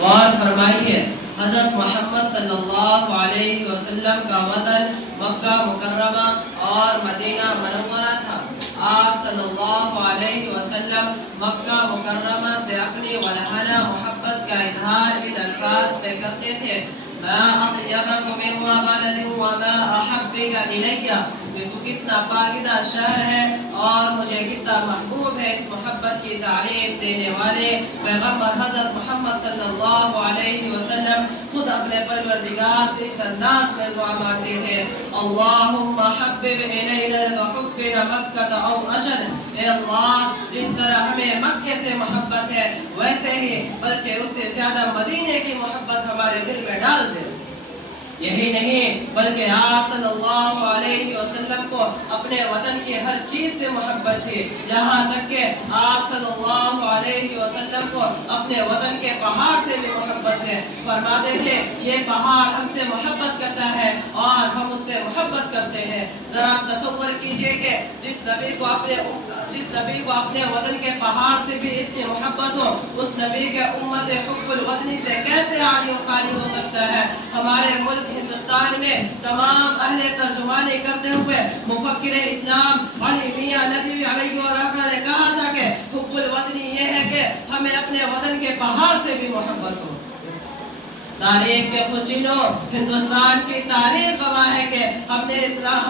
غور فرمائیے، حضرت محمد صلی اللہ علیہ وسلم کا وطن مکہ مکرمہ اور مدینہ منورہ تھا۔ آپ صلی اللہ علیہ وسلم مکہ مکرمہ سے اپنی ولہانہ محبت کا اظہار ان الفاظ میں کرتے تھے: ما اطیبک من بلد وما احبک الی، کہ تو کتنا پاکیزہ شہر ہے اور مجھے کتنا محبوب ہے۔ اس محبت کی تعریف دینے والے پیغمبر حضرت محمد صلی اللہ علیہ وسلم خود اپنے پروردگار سے اس انداز میں دعا مانگتے تھے: اللہم حبب الینا کحبنا مکہ او اشد، اے اللہ جس طرح ہمیں مکے سے محبت ہے ویسے ہی بلکہ اس سے زیادہ مدینے کی محبت ہمارے دل میں ڈال دے۔ یہی نہیں بلکہ آپ صلی اللہ علیہ وسلم کو اپنے وطن کی ہر چیز سے محبت تھی، یہاں تک کہ آپ صلی اللہ علیہ وسلم کو اپنے وطن کے پہاڑ سے بھی محبت ہے۔ فرماتے تھے یہ پہاڑ ہم سے محبت کرتا ہے اور ہم اس سے محبت کرتے ہیں۔ ذرا تصور کیجئے کہ جس نبی کو اپنے وطن کے پہاڑ سے بھی اتنی محبت ہو، اس نبی کے امت حب الوطنی سے کیسے عالی و خالی ہو سکتا ہے؟ ہمارے ملک ہندوستان میں تمام اہل ترجمانی کرتے ہوئے مفکر اسلام علی میاں ندوی علیہ الرحمہ نے کہا تھا کہ حب الوطنی یہ ہے کہ ہمیں اپنے وطن کے پہاڑ سے بھی محبت ہو۔ تاریخ کے پچینوں، ہندوستان کی تاریخ گواہ ہے کہ ہم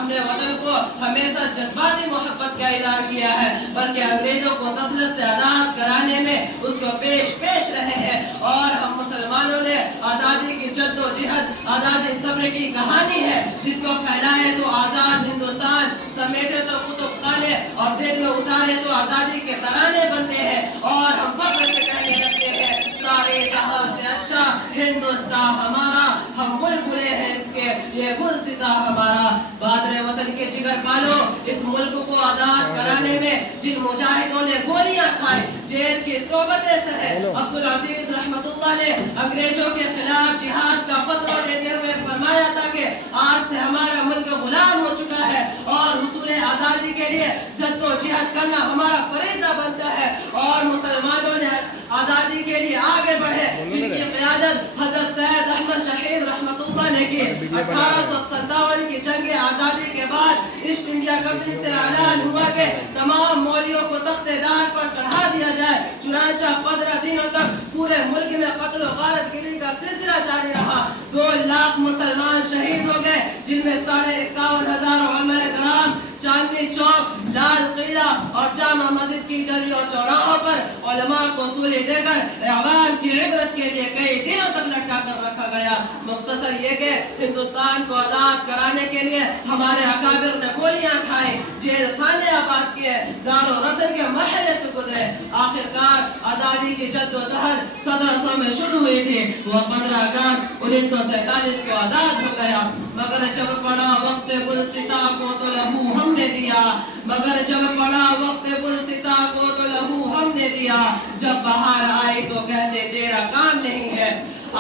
نے وطن کو ہمیشہ جذباتی محبت کا اظہار کیا ہے، بلکہ انگریزوں کو تسلط سے آزاد کرانے میں اس کو پیش رہے ہیں، اور ہم مسلمانوں نے آزادی کی جد و جہد، آزادی صبر کی کہانی ہے جس کو پھیلائے تو آزاد ہندوستان، سمیٹے تو کتب خانے اور دل میں اتارے تو آزادی کے ترانے بنتے ہیں، اور ہم فخر سے کہنے لگتے ہیں سارے جہاں سے اچھا ہندوستان ہمارا، ہم بلبلے ہیں اس کے، یہ گلستاں ہمارا۔ بادر وطن کے جگر پالو، اس ملک کو آزاد کرانے میں جن مجاہدوں نے گولیاں کھائیں، جیل کی صحبتیں سہے، عبدالعزیز رحمت اللہ نے انگریزوں کے خلاف جہاد کا فتویٰ دیتے ہوئے فرمایا تھا کہ آج سے ہمارا ملک غلام ہو چکا ہے اور حصول آزادی کے لیے جد و جہاد کرنا ہمارا فریضہ بنتا ہے، اور مسلمانوں نے آزادی کے لیے آگے بڑھے، جن کی قیادت حضرت سید احمد شہید رحمت اللہ نے کی۔ 1857 کی جنگ آزادی کے بعد ایسٹ انڈیا کمپنی سے اعلان ہوا کہ تمام مولیوں کو تخت دار پر چڑھا دیا جائے، چنانچہ 15 دنوں تک پورے ملک میں قتل و غارت گری کا سلسلہ جاری رہا۔ 2 لاکھ مسلمان شہید ہو گئے، جن میں 51,500 علماء کرام چاندنی چوک، لال قلعہ اور جامع مسجد کی گلیوں اور چوراہوں پر علماء کو سولی دے کر عوام کی عبرت کے لیے کئی دنوں تک لٹکا کر رکھا گیا۔ مختصر یہ کہ ہندوستان کو آزاد کرانے کے لیے ہمارے اکابر نے گولیاں کھائیں، جیل خانے آباد کیے، دار و رسل کے مرحلے سے گزرے، آخرکار آزادی کی جد و جہد 1700 میں شروع ہوئی تھی، وہ 15 اگست 1947 کو آزاد ہو گیا۔ مگر جب پڑا وقت گلستاں کو تو لہو ہم نے دیا، مگر جب پڑا وقت گلستاں کو تو لہو ہم نے دیا، جب بہار آئی تو کہتے تیرا کام نہیں ہے۔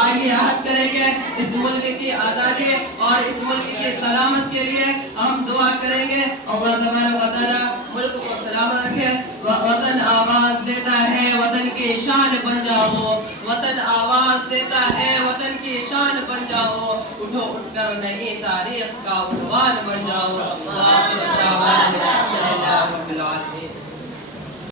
آئیے عہد کریں کہ اس ملک کی آزادی اور اس ملک کی سلامت کے لیے ہم دعا کریں گے۔ اللہ تبارک و تعالی ملک کو سلامت رکھے۔ وطن آواز دیتا ہے وطن کی شان بن جاؤ، وطن آواز دیتا ہے وطن کی شان بن جاؤ، اٹھو اٹھ کر نئی تاریخ کا عنوان بن جاؤ۔